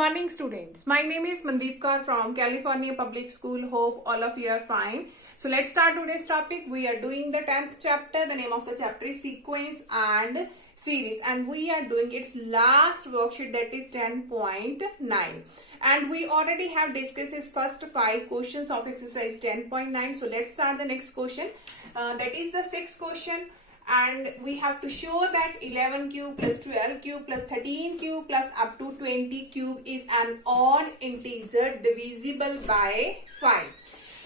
morning, students. My name is Mandeep Kaur from California Public School. Hope all of you are fine. So let's start today's topic. We are doing the 10th chapter. The name of the chapter is Sequence and Series, and we are doing its last worksheet, that is 10.9. And we already have discussed its first 5 questions of exercise 10.9. So let's start the next question. That is the 6th question. And we have to show that 11 cube plus 12 cube plus 13 cube plus up to 20 cube is an odd integer divisible by 5.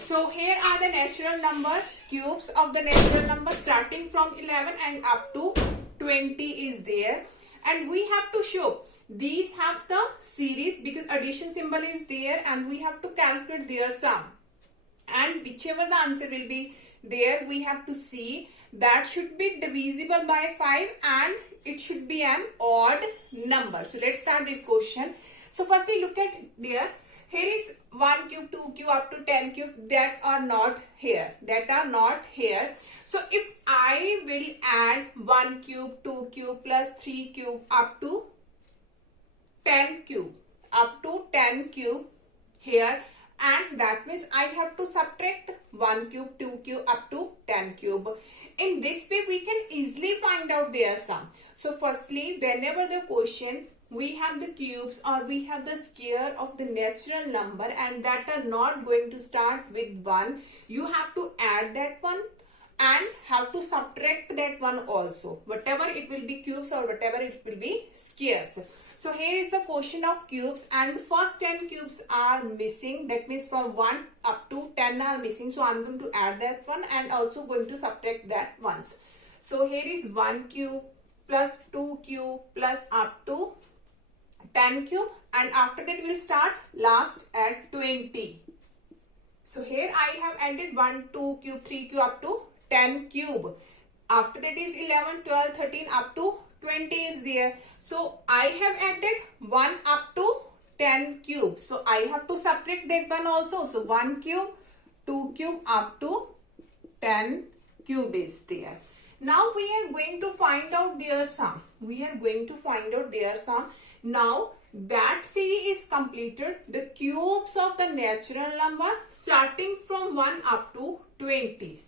So here are the natural number, cubes of the natural number starting from 11 and up to 20 is there. And we have to show these have the series because addition symbol is there, and we have to calculate their sum. And whichever the answer will be there, we have to see that should be divisible by 5 and it should be an odd number. So let's start this question. So firstly look at there. Here is 1 cube, 2 cube up to 10 cube that are not here. So if I will add 1 cube, 2 cube plus 3 cube up to 10 cube here, and that means I have to subtract 1 cube, 2 cube up to 10 cube. In this way, we can easily find out their sum. So firstly, whenever the question, we have the cubes or we have the square of the natural number and that are not going to start with 1, you have to add that one and have to subtract that one also. Whatever it will be cubes or whatever it will be squares. So here is the question of cubes, and first 10 cubes are missing. That means from 1 up to 10 are missing. So I'm going to add that one and also going to subtract that once. So here is 1 cube plus 2 cube plus up to 10 cube, and after that we'll start last at 20. So here I have added 1, 2 cube, 3 cube up to 10 cube. After that is 11, 12, 13 up to 20 is there. So I have added 1 up to 10 cube. So I have to subtract that one also. So 1 cube, 2 cube up to 10 cube is there. Now we are going to find out their sum. Now that series is completed, the cubes of the natural number starting from 1 up to 20.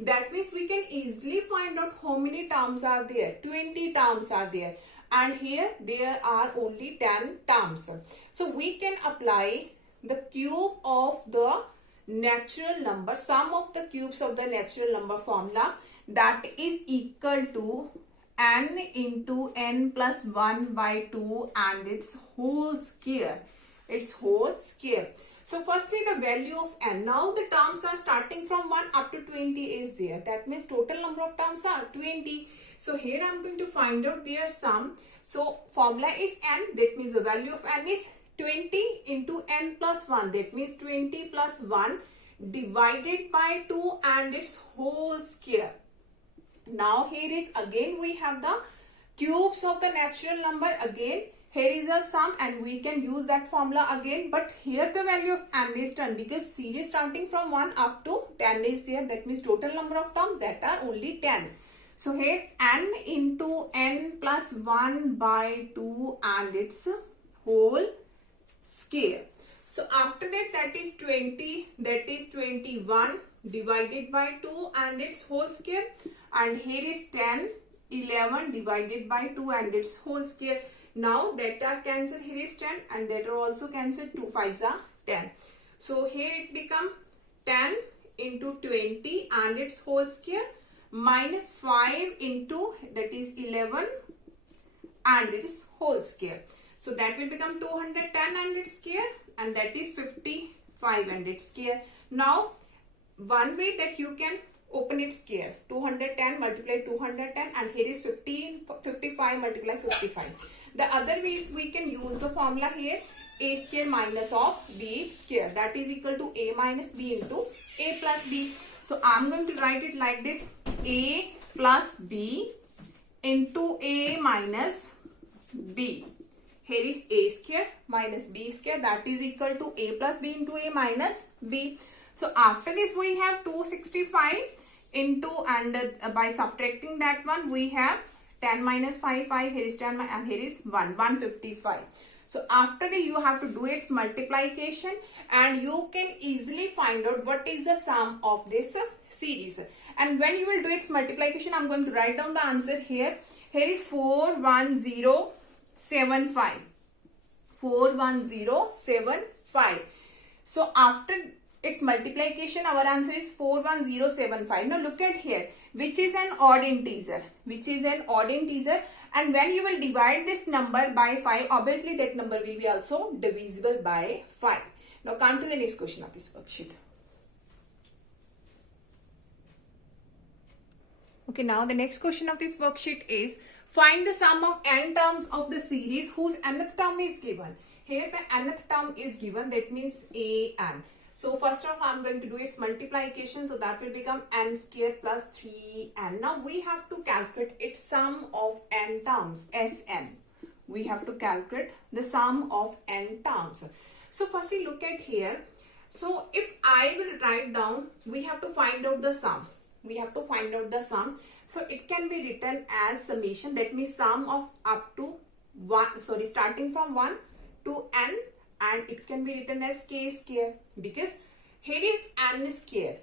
That means we can easily find out how many terms are there. 20 terms are there. And here there are only 10 terms. So we can apply the cube of the natural number, sum of the cubes of the natural number formula, that is equal to n into n plus 1 by 2 and its whole square. So firstly the value of n. Now the terms are starting from 1 up to 20 is there. That means total number of terms are 20. So here I am going to find out their sum. So formula is n. That means the value of n is 20 into n plus 1. That means 20 plus 1 divided by 2 and its whole square. Now here is again we have the cubes of the natural number. Again here is a sum and we can use that formula again, but here the value of n is 10 because series starting from 1 up to 10 is there. That means total number of terms that are only 10. So here n into n plus 1 by 2 and its whole square. So after that is 20, that is 21 divided by 2 and its whole square, and here is 10, 11 divided by 2 and its whole square. Now that are cancelled, here is 10 and that are also cancelled, 2 5s are 10. So here it become 10 into 20 and its whole square minus 5 into that is 11 and its whole square. So that will become 210 and its square, and that is 55 and its square. Now one way that you can open its square, 210 multiply 210, and here is 55 multiply 55. The other way is we can use the formula here, a square minus of b square, that is equal to a minus b into a plus b. So I am going to write it like this, a plus b into a minus b. Here is a square minus b square, that is equal to a plus b into a minus b. So after this we have 265 into, and by subtracting that one we have 10 minus 5, 5. Here is 10 and here is 1, 155. So after that you have to do its multiplication and you can easily find out what is the sum of this series. And when you will do its multiplication, I'm going to write down the answer here. Here is 41075. 41075. So after its multiplication, our answer is 41075. Now look at here, which is an odd integer. Which is an odd integer. And when you will divide this number by 5, obviously that number will be also divisible by 5. Now come to the next question of this worksheet. Okay, now the next question of this worksheet is find the sum of n terms of the series whose nth term is given. Here the nth term is given, that means an. So first of all, I'm going to do its multiplication. So that will become n square plus 3n. Now we have to calculate its sum of n terms, Sn. We have to calculate the sum of n terms. So firstly, look at here. So if I will write down, we have to find out the sum. We have to find out the sum. So it can be written as summation. That means sum of up to 1, starting from 1 to n. And it can be written as k square because here is n square.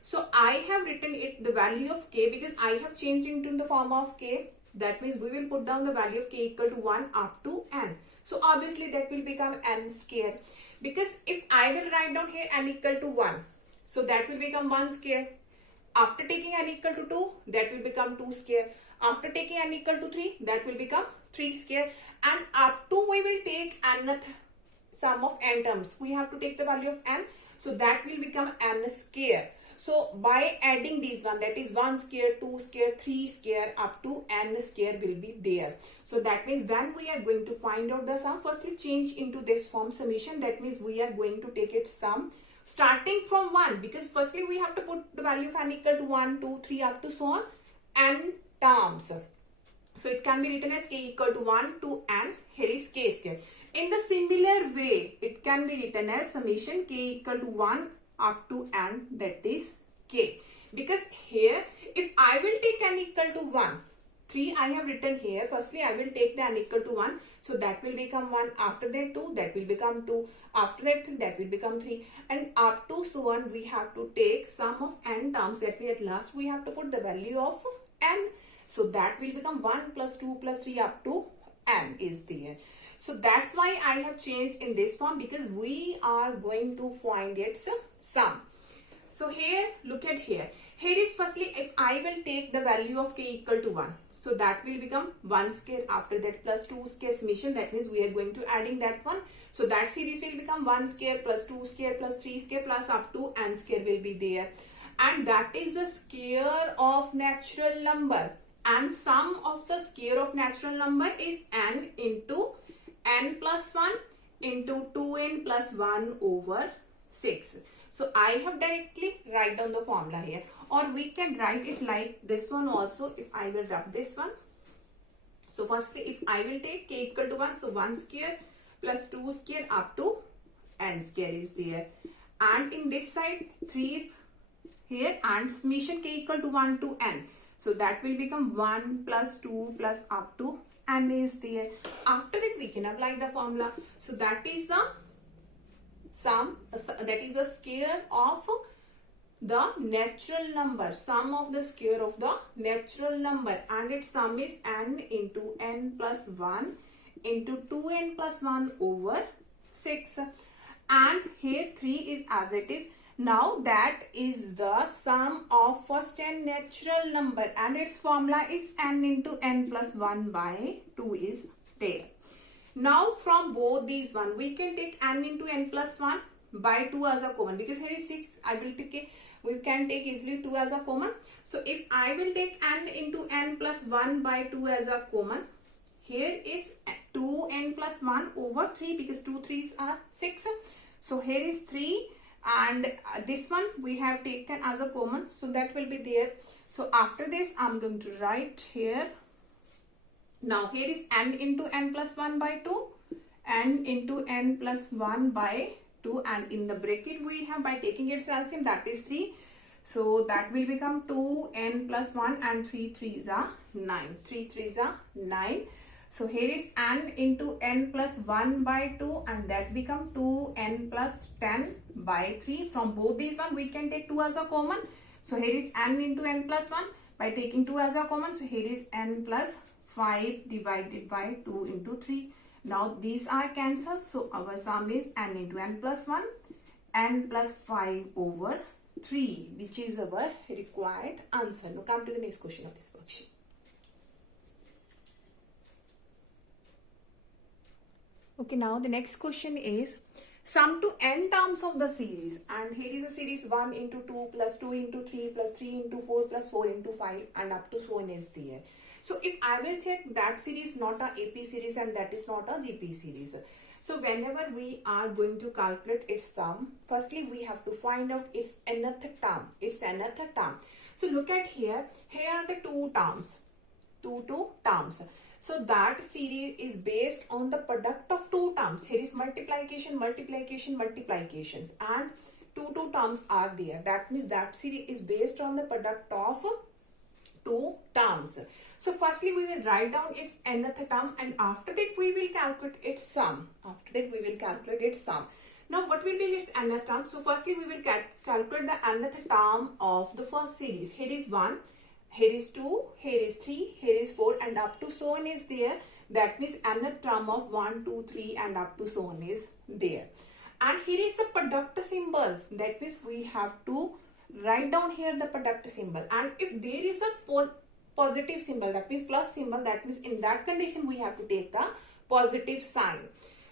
So I have written it the value of k because I have changed into the form of k. That means we will put down the value of k equal to 1 up to n. So obviously that will become n square. Because if I will write down here n equal to 1, so that will become 1 square. After taking n equal to 2, that will become 2 square. After taking n equal to 3, that will become 3 square. And up to we will take nth sum of n terms. We have to take the value of n. So that will become n square. So by adding these one, that is 1 square, 2 square, 3 square up to n square will be there. So that means when we are going to find out the sum, firstly change into this form summation. That means we are going to take its sum starting from 1 because firstly we have to put the value of n equal to 1, 2, 3 up to so on n terms. So it can be written as k equal to 1 to n. Here is k square. In the similar way, it can be written as summation k equal to 1 up to n, that is k. Because here, if I will take n equal to 1, 3 I have written here. Firstly, I will take the n equal to 1. So that will become 1. After that 2, that will become 2. After that 3, that will become 3. And up to so on, we have to take sum of n terms. That way at last, we have to put the value of n. So that will become 1 plus 2 plus 3 up to n is there. So that's why I have changed in this form because we are going to find its sum. So here, look at here. Here is firstly, if I will take the value of k equal to 1. So that will become 1 square. After that plus 2 square summation. That means we are going to adding that one. So that series will become 1 square plus 2 square plus 3 square plus up to n square will be there. And that is the square of natural number. And sum of the square of natural number is n into n plus 1 into 2n plus 1 over 6. So I have directly write down the formula here. Or we can write it like this one also if I will rub this one. So firstly if I will take k equal to 1. So 1 square plus 2 square up to n square is there. And in this side 3 is here and summation k equal to 1 to n. So that will become 1 plus 2 plus up to n is there. After that we can apply the formula. So that is the sum, that is the square of the natural number. Sum of the square of the natural number. And its sum is n into n plus 1 into 2n plus 1 over 6. And here 3 is as it is. Now that is the sum of first n natural number and its formula is n into n plus 1 by 2 is there. Now from both these one we can take n into n plus 1 by 2 as a common because here is 6. I will take we can take easily 2 as a common. So if I will take n into n plus 1 by 2 as a common, here is 2n plus 1 over 3 because 2 3s are 6. So here is 3. And this one we have taken as a common, so that will be there. So after this I'm going to write here. Now here is n into n plus 1 by 2, n into n plus 1 by 2, and in the bracket we have by taking its LCM, that is 3. So that will become 2n plus 1 and 3 3s are 9. 3 3s are 9. So here is n into n plus 1 by 2 and that become 2n plus 10 by 3. From both these one we can take 2 as a common. So here is n into n plus 1 by taking 2 as a common. So here is n plus 5 divided by 2 into 3. Now these are cancelled. So our sum is n into n plus 1, n plus 5 over 3, which is our required answer. Now come to the next question of this worksheet. Okay, now the next question is sum to n terms of the series, and here is a series 1 into 2 plus 2 into 3 plus 3 into 4 plus 4 into 5 and up to so on is there. So if I will check that series not a AP series and that is not a GP series. So whenever we are going to calculate its sum, firstly we have to find out its nth term. Its nth term. So look at here. Here are the two terms. Two terms. So that series is based on the product of two terms. Here is multiplication, multiplication, multiplications, and two terms are there. That means that series is based on the product of two terms. So firstly we will write down its nth term and after that we will calculate its sum. After that we will calculate its sum. Now what will be its nth term? So firstly we will calculate the nth term of the first series. Here is 1, here is 2, here is 3, here is 4 and up to so on is there. That means nth term of 1, 2, 3 and up to so on is there. And here is the product symbol. That means we have to write down here the product symbol, and if there is a positive symbol, that means plus symbol, that means in that condition we have to take the positive sign.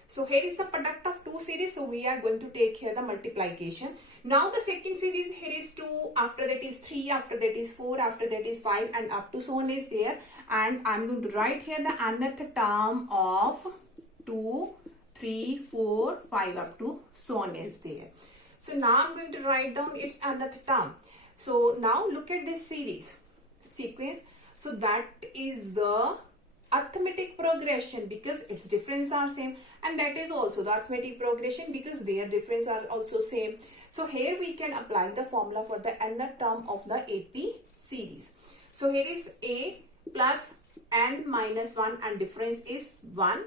So here is the product of two series, so we are going to take here the multiplication. Now the second series, here is 2, after that is 3, after that is 4, after that is 5 and up to so on is there, and I'm going to write here the nth term of 2, 3, 4, 5 up to so on is there. So now I'm going to write down its nth term. So now look at this series sequence. So that is the arithmetic progression because its difference are same, and that is also the arithmetic progression because their difference are also same. So here we can apply the formula for the nth term of the AP series. So here is a plus n minus 1 and difference is 1,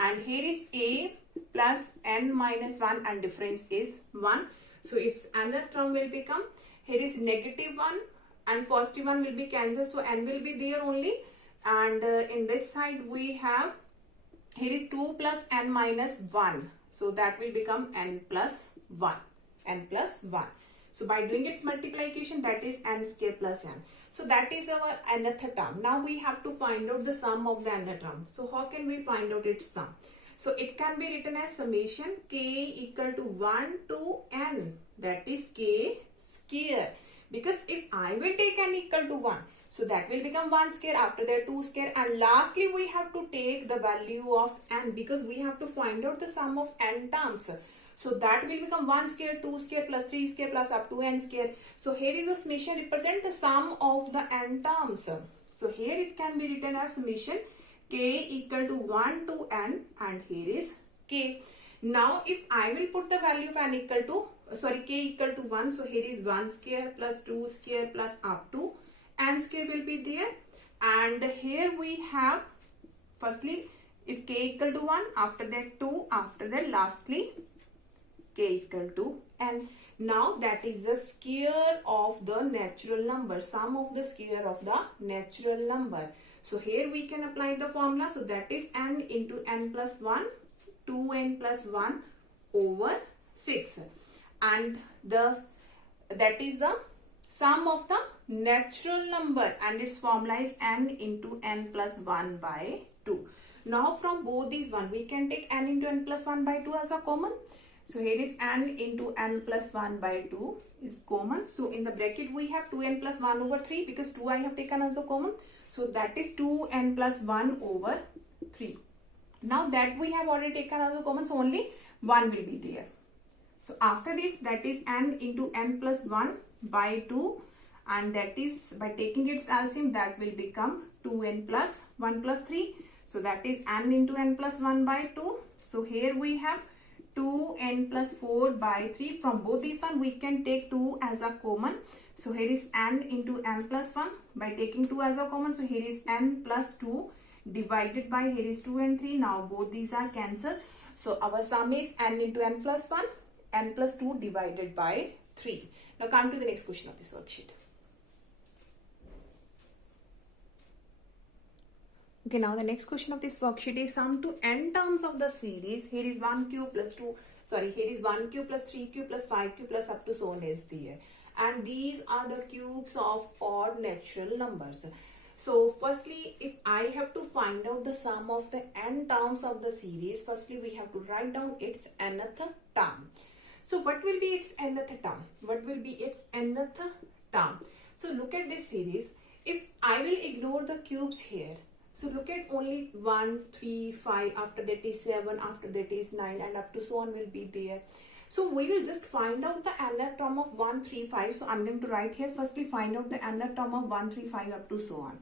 and here is a plus n minus 1 and difference is 1. So its nth term will become, here is negative 1 and positive 1 will be cancelled, so n will be there only, and in this side we have, here is 2 plus n minus 1, so that will become n plus 1, n plus 1. So by doing its multiplication, that is n square plus n. So that is our nth term. Now we have to find out the sum of the nth term. So how can we find out its sum? So it can be written as summation k equal to 1 to n, that is k square. Because if I will take n equal to 1, so that will become 1 square, after that 2 square, and lastly we have to take the value of n because we have to find out the sum of n terms. So that will become 1 square, 2 square plus 3 square plus up to n square. So here is the summation represent the sum of the n terms. So here it can be written as summation k equal to 1 to n, and here is k. Now if I will put the value of n equal to, k equal to 1, so here is 1 square plus 2 square plus up to n square will be there, and here we have firstly if k equal to 1, after that 2, after that lastly k equal to n. Now that is the square of the natural number, sum of the square of the natural number. So here we can apply the formula. So that is n into n plus 1, 2n plus 1 over 6, and that is the sum of the natural number, and its formula is n into n plus 1 by 2. Now from both these one we can take n into n plus 1 by 2 as a common. So here is n into n plus 1 by 2 is common. So in the bracket we have 2n plus 1 over 3 because 2 I have taken as a common. So that is 2n plus 1 over 3. Now that we have already taken as a common, so only 1 will be there. So after this, that is n into n plus 1 by 2, and that is by taking its LCM, that will become 2n plus 1 plus 3. So that is n into n plus 1 by 2. So here we have 2n plus 4 by 3. From both these one, we can take 2 as a common. So here is n into n plus 1. By taking 2 as a common, so here is n plus 2 divided by here is 2 and 3. Now both these are cancelled. So our sum is n into n plus 1, n plus 2 divided by 3. Now come to the next question of this worksheet. Okay, now the next question of this worksheet is sum to n terms of the series. Here is 1 cube plus 2, sorry, here is 1 cube plus 3 cube plus 5 cube plus up to so on is there. And these are the cubes of odd natural numbers. So firstly, if I have to find out the sum of the n terms of the series, firstly we have to write down its nth term. So what will be its nth term? What will be its nth term? So look at this series. If I will ignore the cubes here, so look at only 1, 3, 5, after that is 7, after that is 9 and up to so on will be there. So we will just find out the nth term of 1, 3, 5. So I'm going to write here firstly find out the nth term of 1, 3, 5 up to so on.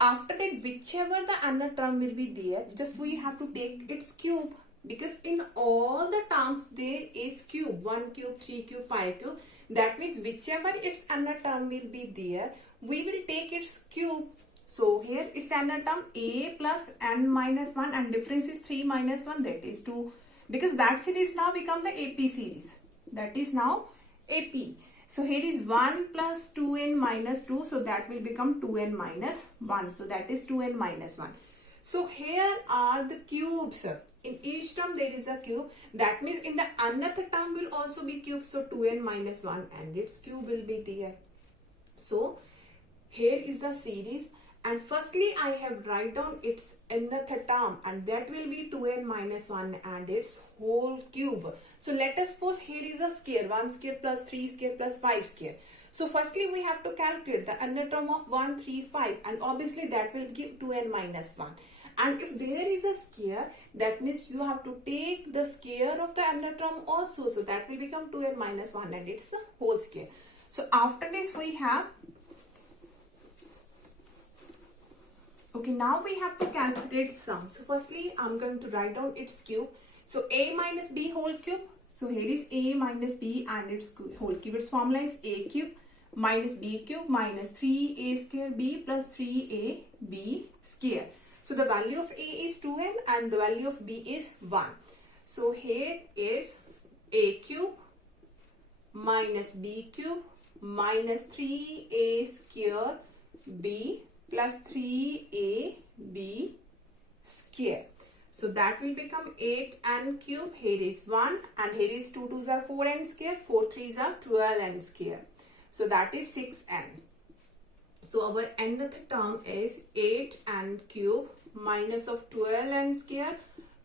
After that, whichever the nth term will be there, just we have to take its cube, because in all the terms there is cube, 1 cube, 3 cube, 5 cube. That means whichever its nth term will be there, we will take its cube. So here its nth term a plus n minus 1 and difference is 3 minus 1, that is 2. Because that series now become the AP series. That is now AP. So here is 1 plus 2n minus 2. So that will become 2n minus 1. So that is 2n minus 1. So here are the cubes. In each term there is a cube. That means in the nth term will also be cube. So 2n minus 1 and its cube will be there. So here is the series. And firstly, I have write down its nth term, and that will be 2n minus 1 and its whole cube. So let us suppose here is a square, 1 square plus 3 square plus 5 square. So firstly, we have to calculate the nth term of 1, 3, 5, and obviously that will give 2n minus 1. And if there is a square, that means you have to take the square of the nth term also. So that will become 2n minus 1 and its whole square. So after this we have, okay, now we have to calculate sum. So firstly, I'm going to write down its cube. So a minus b whole cube. So here is a minus b and its whole cube. Its formula is a cube minus b cube minus 3a square b plus 3ab square. So the value of a is 2n and the value of b is 1. So here is a cube minus b cube minus 3a square b plus 3ab square. So that will become 8n cube. Here is 1 and here is 2 2s are 4n square, 4 3s are 12n square. So that is 6n. So our nth term is 8n cube minus of 12n square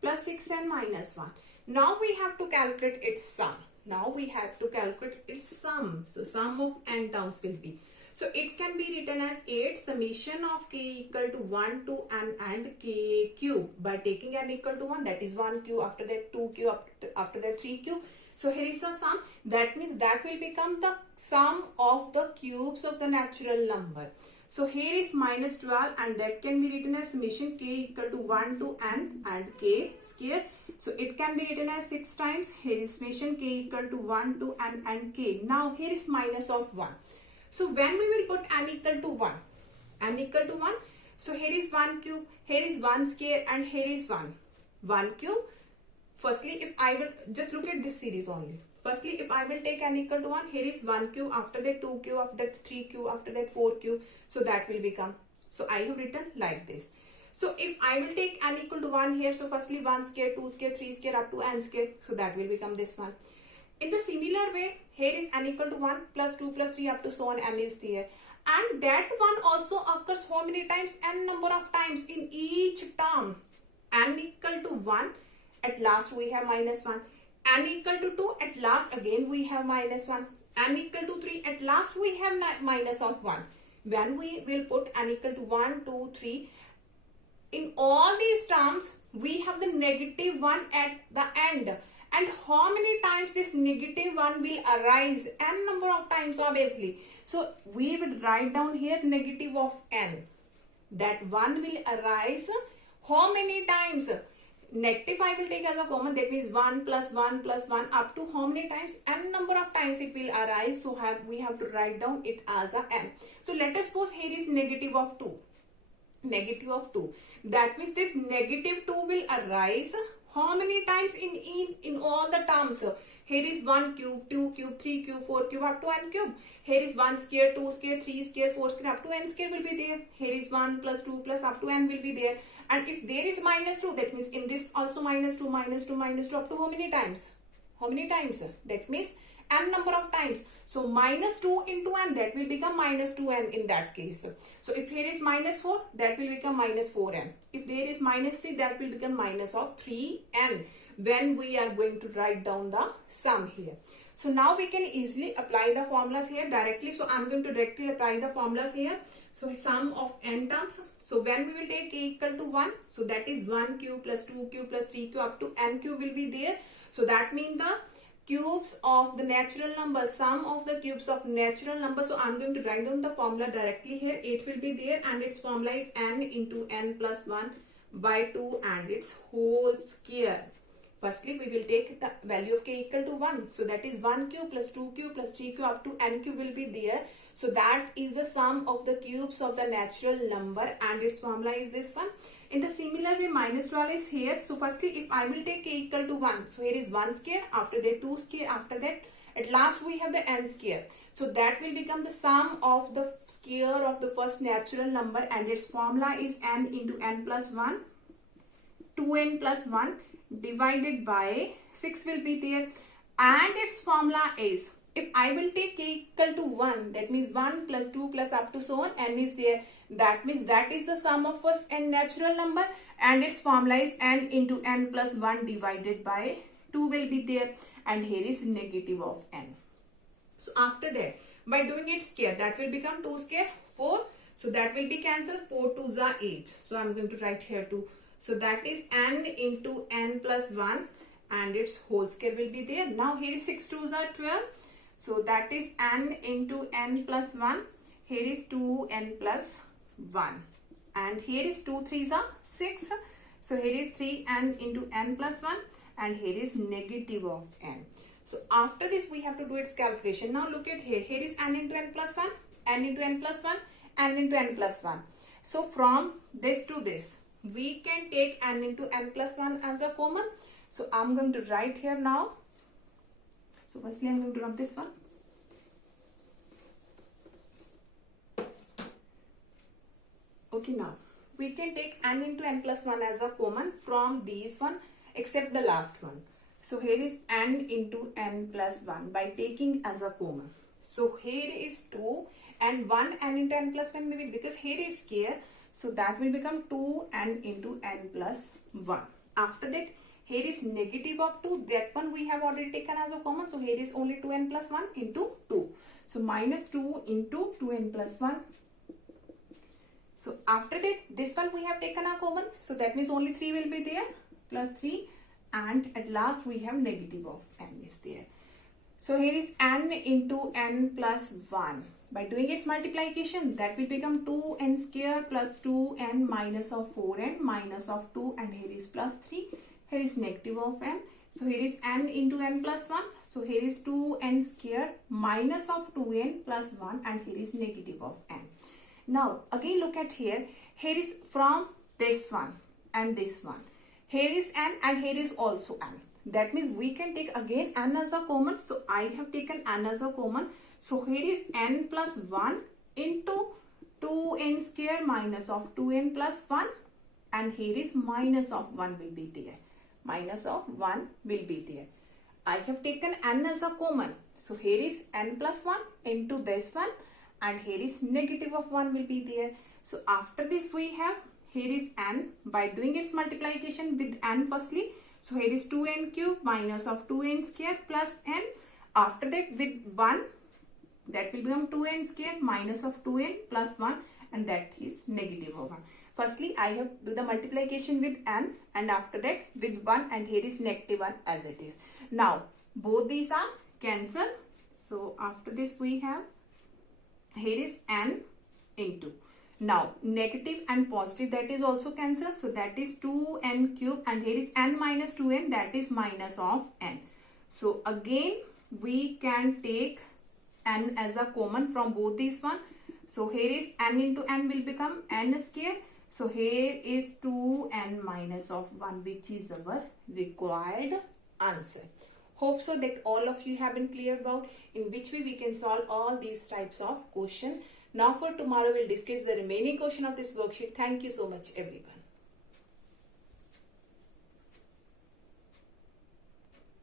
plus 6n minus 1. Now we have to calculate its sum. Now we have to calculate its sum. So sum of n terms will be. So it can be written as 8 summation of k equal to 1 to n and k cube. By taking n equal to 1, that is 1 cube, after that 2 cube, after that 3 cube. So here is the sum. That means that will become the sum of the cubes of the natural number. So here is minus 12 and that can be written as summation k equal to 1 to n and k square. So it can be written as 6 times. Here is summation k equal to 1 to n and k. Now here is minus of 1. So when we will put n equal to 1, n equal to 1, so here is 1 cube, here is 1 square and here is 1 cube. Firstly, if I will just look at this series only. Firstly, if I will take n equal to 1, here is 1 cube, after that 2 cube, after that 3 cube, after that 4 cube. So that will become, so I have written like this. So if I will take n equal to 1 here, so firstly 1 square, 2 square, 3 square up to n square. So that will become this one. In the similar way, here is n equal to 1 plus 2 plus 3 up to so on, n is there. And that one also occurs how many times? N number of times in each term. N equal to 1, at last we have minus 1. N equal to 2, at last again we have minus 1. N equal to 3, at last we have minus of 1. When we will put n equal to 1, 2, 3, in all these terms, we have the negative 1 at the end. And how many times this negative 1 will arise? N number of times obviously. So we will write down here negative of n. That 1 will arise how many times? negative I will take as a common. That means 1 plus 1 plus 1 up to how many times? N number of times it will arise. So we have to write down it as a n. So let us suppose here is negative of 2. Negative of 2. That means this negative 2 will arise how many times in all the terms? Here is 1 cube, 2 cube, 3 cube, 4 cube up to n cube. Here is 1 square, 2 square, 3 square, 4 square up to n square will be there. Here is 1 plus 2 plus up to n will be there. And if there is minus 2, that means in this also minus 2, minus 2, minus 2 up to how many times? How many times? That means n number of times. So minus 2 into n, that will become minus 2n in that case. So if here is minus 4, that will become minus 4n. If there is minus 3, that will become minus of 3n when we are going to write down the sum here. So now we can easily apply the formulas here directly. So I'm going to directly apply the formulas here. So sum of n terms. So when we will take k equal to 1, so that is 1 cube plus 2 cube plus 3 cube up to n cube will be there. So that means the cubes of the natural number, sum of the cubes of natural number. So I'm going to write down the formula directly here. 8 will be there and its formula is n into n plus 1 by 2 and its whole square. Firstly, we will take the value of k equal to 1. So that is 1 cube plus 2 cube plus 3 cube up to n cube will be there. So that is the sum of the cubes of the natural number and its formula is this one. In the similar way, minus 12 is here. So firstly, if I will take k equal to 1. So here is 1 square, after that 2 square, after that at last we have the n square. So that will become the sum of the square of the first natural number and its formula is n into n plus 1, 2n plus 1 divided by 6 will be there and its formula is, if I will take k equal to 1, that means 1 plus 2 plus up to so on, n is there. That means that is the sum of first n natural number and its formula is n into n plus 1 divided by 2 will be there and here is negative of n. So after that, by doing it square, that will become 2 square 4. So that will be cancelled. 4 2s are 8. So I'm going to write here 2. So that is n into n plus 1 and its whole square will be there. Now here is 6 2s are 12. So that is n into n plus 1. Here is 2n plus 1. And here is 2 3s are 6. So here is 3n into n plus 1 and here is negative of n. So after this we have to do its calculation. Now look at here. Here is n into n plus 1, n into n plus 1, n into n plus 1. So from this to this, we can take n into n plus 1 as a common. So I'm going to write here now. So firstly I'm going to rub this one. Okay, now we can take n into n plus 1 as a common from these one except the last one. So here is n into n plus 1 by taking as a common. So here is 2 and 1 n into n plus 1 maybe because here is square. So that will become 2n into n plus 1. After that, here is negative of 2. That one we have already taken as a common. So here is only 2n plus 1 into 2. So minus 2 into 2n plus 1. So after that, this one we have taken a common. So that means only 3 will be there. Plus 3. And at last we have negative of n is there. So here is n into n plus 1. By doing its multiplication, that will become 2n square plus 2n minus of 4n minus of 2 and here is plus 3. Here is negative of n. So here is n into n plus 1. So here is 2n square minus of 2n plus 1 and here is negative of n. Now again look at here. Here is from this one and this one. Here is n and here is also n. That means we can take again n as a common. So I have taken n as a common. So here is n plus 1 into 2n square minus of 2n plus 1 and here is minus of 1 will be there. Minus of 1 will be there. I have taken n as a common. So here is n plus 1 into this one and here is negative of 1 will be there. So after this we have here is n by doing its multiplication with n firstly. So here is 2n cube minus of 2n square plus n. After that with 1 that will become 2n square minus of 2n plus 1 and that is negative of 1. Firstly I have do the multiplication with n and after that with 1 and here is negative 1 as it is. Now both these are cancelled. So after this we have here is n into. Now negative and positive, that is also cancel. So that is 2n cube, and here is n minus 2n, that is minus of n. So again we can take n as a common from both these one. So here is n into n will become n square. So here is 2n minus of 1, which is our required answer. Hope so that all of you have been clear about in which way we can solve all these types of question. Now for tomorrow we'll discuss the remaining question of this worksheet. Thank you so much everyone.